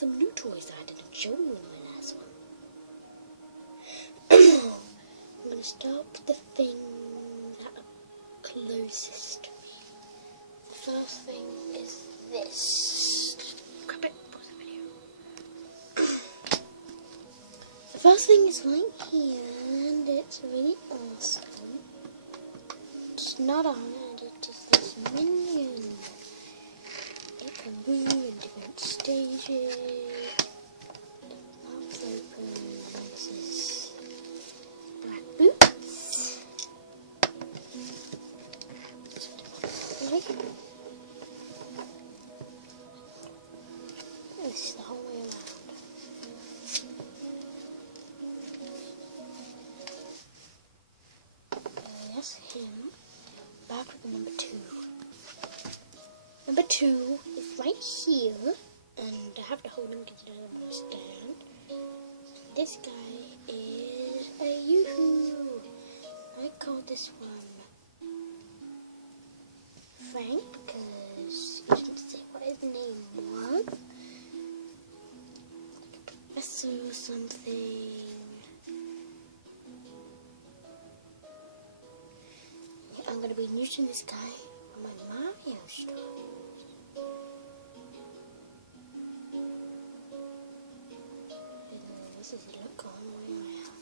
some new toys that I didn't show you in my last one. I'm going to start with the things that are closest to me. The first thing is this. Grab it, pause the video. The first thing is right here, and it's really awesome. It's not on it, it's just this minion. It can move in different stages. It pops open. This is black boots. This is the whole way around. That's him. Back with the number 2. Number 2 is right here, and I have to hold him because he doesn't want to stand. This guy is a yoo-hoo. I call this one Frank because he didn't say what his name was. Like a professor or something. I'm going to be using this guy on my Mario store. This is the look all the way around.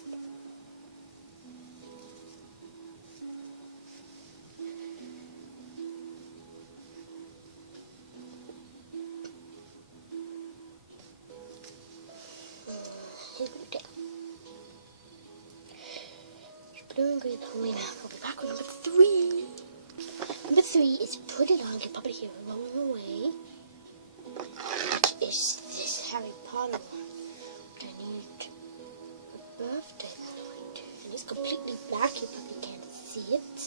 Here we go. Blue and green the whole way around. We'll be back with number 3. Number 3 is put it on, get Papa here rolling away. Which is this Harry Potter one. Which I need a birthday that I went to. And it's completely black, you probably can't see it.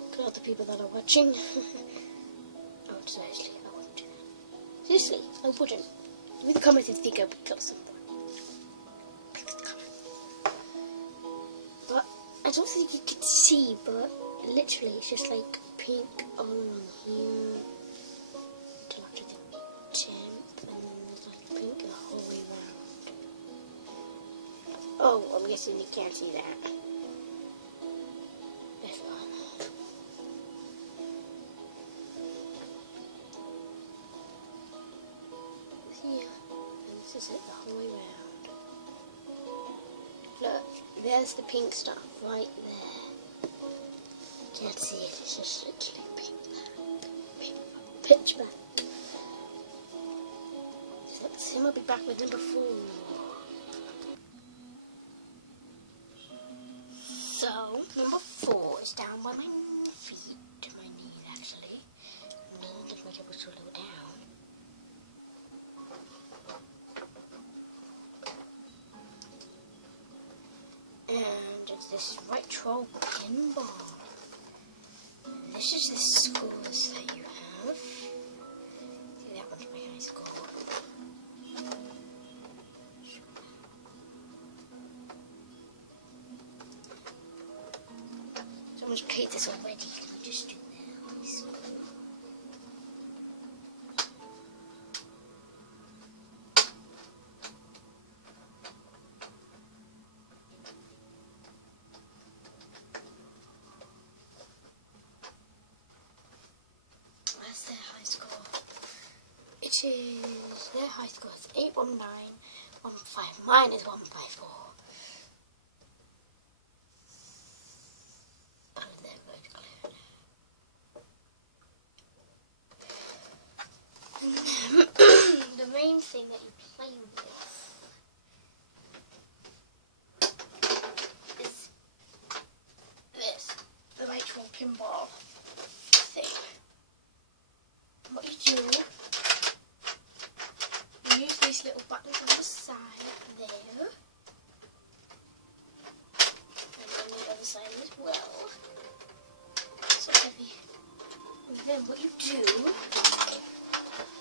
Look at all the people that are watching. Oh, seriously, I wouldn't do that. Seriously, I wouldn't. Leave the comments if you think I would kill someone. But I don't think you can see, but literally it's just like pink all along here to like the tip, and then there's like pink the whole way around. Oh, I'm guessing you can't see that. That's fine. Here, and this is it the whole way around. Look, there's the pink stuff right there. Can't see it, it's just literally pink there. Pitch back. So let's see, I'll be back with number 4. So, number 4 is down by my feet, my knees actually. And then I'm going to make it to low down. And it's this retro pinball. This is the scores that you have. See, that one's my high score. Someone's played this already. Can we just do that? Their high score. It is their high score is 81915. Mine is 154. Oh, they're very clear. The main thing that you play with is this, the retro pinball thing. What you do, you use these little buttons on the side there, and on the other side as well. So heavy. And then what you do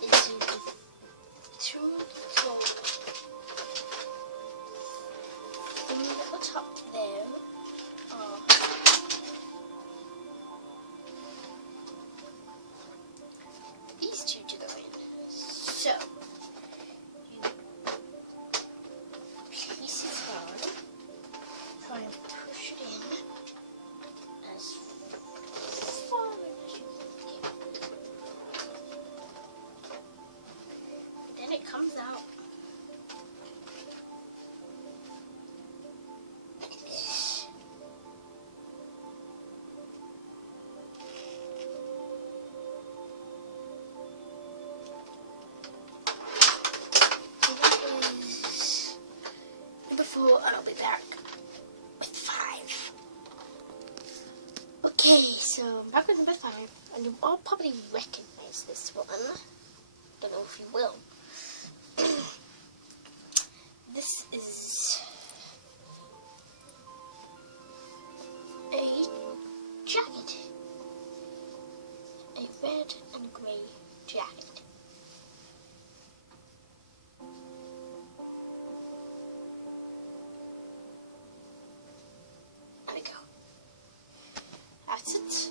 is you turn the thing at the top there. So I'm back with number 5, and you all probably recognize this one. Don't know if you will. This is a jacket. A red and grey jacket. There we go. That's it.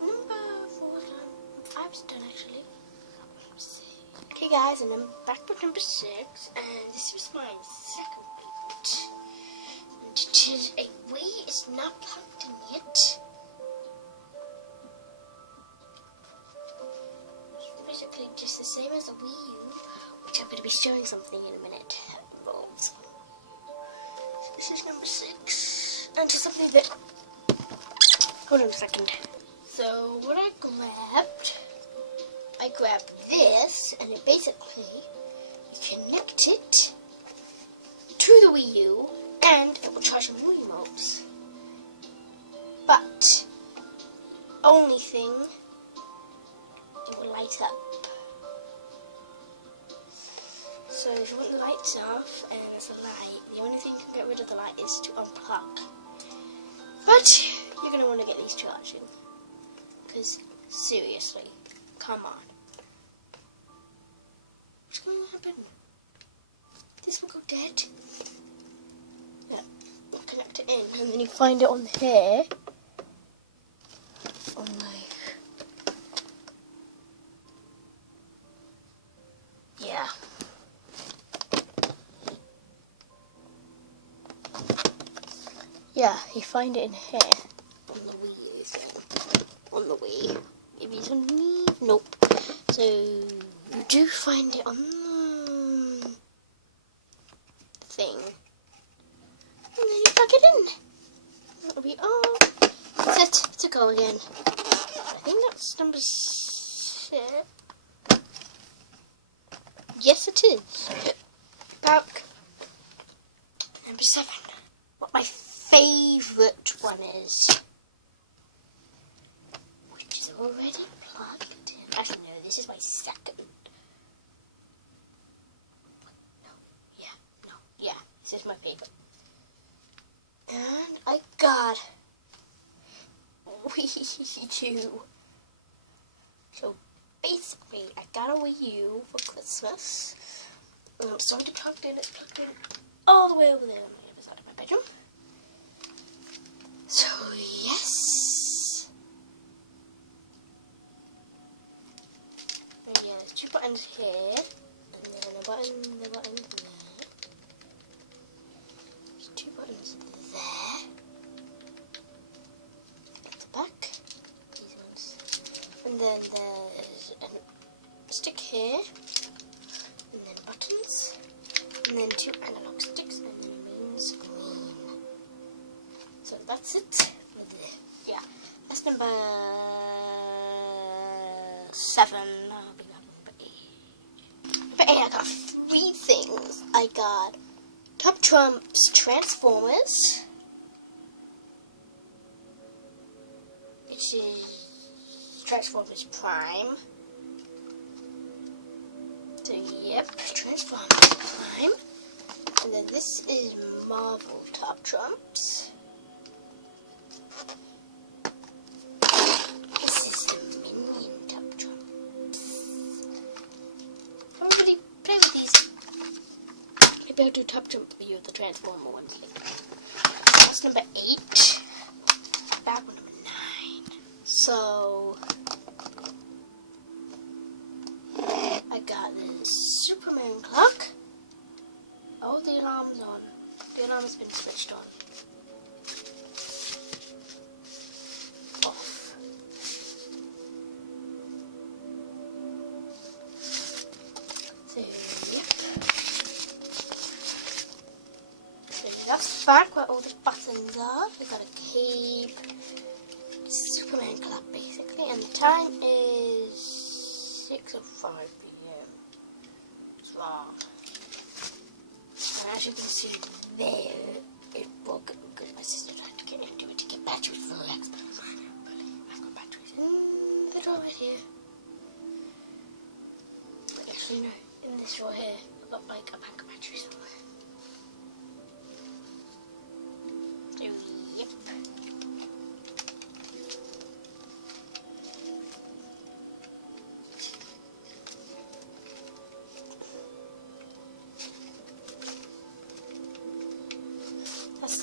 Number 4 done. 5's done actually. Okay guys, and I'm back with number 6, and this was my second favorite. And it is a Wii. It's not plugged in yet. It's basically just the same as a Wii U, which I'm going to be showing something in a minute. Rolls. This is number 6, and it's something that. Hold on a second. So what I grabbed this, and it basically, you connect it to the Wii U, and it will charge your Wiimotes. But, only thing, it will light up. So if you want the lights off, and there's a light, the only thing to get rid of the light is to unplug. But, you're going to want to get these charging. Because, seriously, come on. What's going to happen? This will go dead. Yeah, we'll connect it in, and then you find it on here. On like, yeah. Yeah, you find it in here. On the Wii U thing. On the Wii. Maybe it's underneath. Nope. So you do find it on the thing. And then you plug it in. That'll be all set to go again. I think that's number 6. Yes, it is. Back. Number 7. What my favourite one is. Which is already plugged in. Actually, no, this is my second. Yeah, this is my favourite. And I got Wii U. So basically, I got a Wii U for Christmas. And I'm starting to plug it in. It's plugged in all the way over there on the other side of my bedroom. So yes. And yeah, there's 2 buttons here, and then the button there. There's 2 buttons there. At the back, these ones. And then there's a stick here, and then buttons, and then 2 analog sticks, and then a main screen. So that's it. Yeah, that's number 7. I'll be number 8. Number 8, I got 3 things. I got Top Trump's Transformers, which is Transformers Prime. So yep, Transformers Prime. And then this is Marvel Top Trumps. This is the Minion Top Trumps. Everybody play with these. Maybe I'll do Top Trump for you, the Transformer ones. That's number 8. Back with number 9. So I got this Superman clock. Oh, the alarm's on. The alarm has been switched on. Off. So, yep. So that's the back where all the buttons are. We got a cape. Superman clock basically. And the time is 6:05 p.m. It's wrong. And as you can see there, it broke. Good, my sister tried to get into it to get batteries for the Xbox. I've got batteries. drawer right here. Actually, no. In this drawer here, I've got like a pack of batteries somewhere. Yep.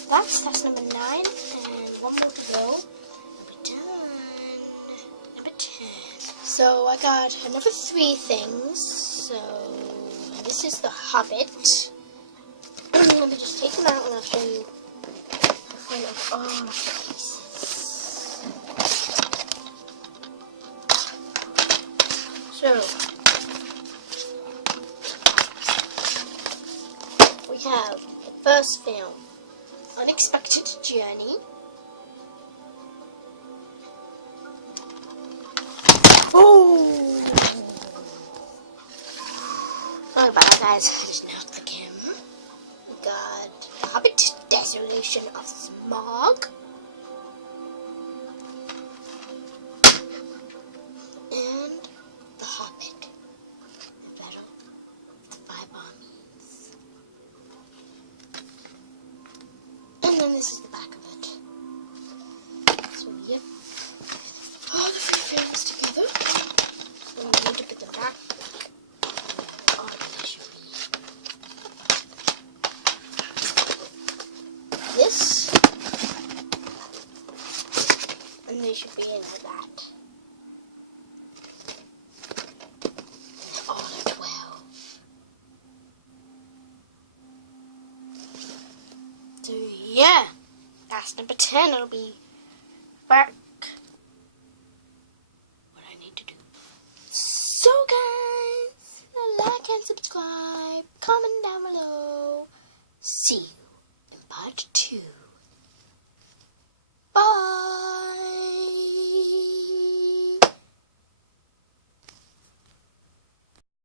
That's number 9, and one more to go. Number 10. Number 10. So I got another 3 things. So this is the Hobbit. Let me just take them out and I'll show you the front of all of the pieces. So we have the first film, Unexpected Journey. Oh! Sorry about that, guys. I just knocked the camera. We got The Hobbit, Desolation of Smaug. And The Hobbit, The Battle of the Five Armies. And then this is the back of it. So, yep. All the 3 films together. And we need to put them back. Oh, they should be this. And they should be in like that. And all are 12. So, yeah. That's number 10. It'll be back. So guys, like and subscribe, comment down below. See you in part 2. Bye.